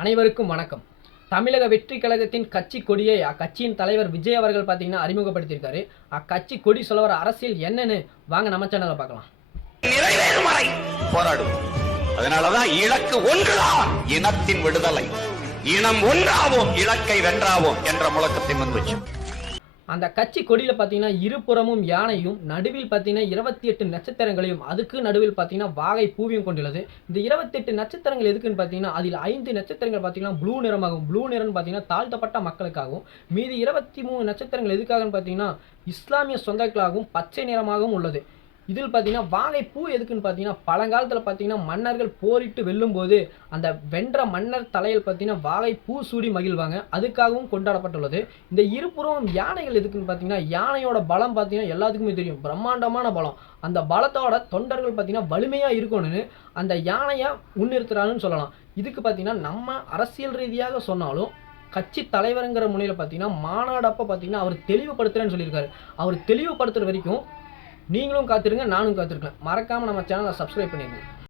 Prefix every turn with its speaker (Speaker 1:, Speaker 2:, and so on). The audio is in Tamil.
Speaker 1: அனைவருக்கும் வணக்கம். தமிழக வெற்றி கழகத்தின் கட்சி கொடியை அக்கட்சியின் தலைவர் விஜய் அவர்கள் பார்த்தீங்கன்னா அறிமுகப்படுத்தியிருக்காரு. அக்கட்சி கொடி சொல்ல வர அரசியல் என்னன்னு வாங்க நம்ம சேனலை பார்க்கலாம்.
Speaker 2: நிறைவேறும் வரை அதனாலதான் இலக்கு ஒன்றுதான் இனத்தின் விடுதலை. இனம் ஒன்றாவோம் இலக்கை வென்றாவோம் என்ற முழக்கத்தை முன்வச்சோம்
Speaker 1: அந்த கட்சி கொடியில் பார்த்தீங்கன்னா இருபுறமும் யானையும் நடுவில் பார்த்தீங்கன்னா இருபத்தி எட்டு நட்சத்திரங்களையும் அதுக்கு நடுவில் பார்த்தீங்கன்னா வாகை பூவியும் கொண்டுள்ளது. இந்த இருபத்தெட்டு நட்சத்திரங்கள் எதுக்குன்னு பார்த்தீங்கன்னா அதில் ஐந்து நட்சத்திரங்கள் பார்த்தீங்கன்னா ப்ளூ நிறமாகும் ப்ளூ நிறம்னு பார்த்தீங்கன்னா தாழ்த்தப்பட்ட மக்களுக்காகவும் மீதி இருபத்தி மூணு நட்சத்திரங்கள் எதுக்காகன்னு பார்த்தீங்கன்னா இஸ்லாமிய சொந்தங்களாகவும் பச்சை நிறமாகவும் உள்ளது. இதில் பார்த்தீங்கன்னா வாழைப்பூ எதுக்குன்னு பார்த்தீங்கன்னா பழங்காலத்தில் பார்த்தீங்கன்னா மன்னர்கள் போரிட்டு வெல்லும்போது அந்த வென்ற மன்னர் தலையில் பார்த்தீங்கன்னா வாழைப்பூ சூடி மகிழ்வாங்க. அதுக்காகவும் கொண்டாடப்பட்டுள்ளது. இந்த இருபுறம் யானைகள் எதுக்குன்னு பார்த்தீங்கன்னா யானையோட பலம் பார்த்தீங்கன்னா எல்லாத்துக்குமே தெரியும். பிரம்மாண்டமான பலம். அந்த பலத்தோட தொண்டர்கள் பார்த்தீங்கன்னா வலிமையாக இருக்கணும்னு அந்த யானையை முன்னிறுத்துறாங்கன்னு சொல்லலாம். இதுக்கு பார்த்தீங்கன்னா நம்ம அரசியல் ரீதியாக சொன்னாலும் கட்சி தலைவருங்கிற முனையில் பார்த்தீங்கன்னா மாநாடப்போ பார்த்தீங்கன்னா அவர் தெளிவுபடுத்துறேன்னு சொல்லியிருக்காரு. அவர் தெளிவுபடுத்துகிற வரைக்கும் நீங்களும் காத்திருங்க நானும் காத்திருக்கேன் மறக்காமல் நம்ம சேனலை சப்ஸ்கிரைப் பண்ணிடுங்க.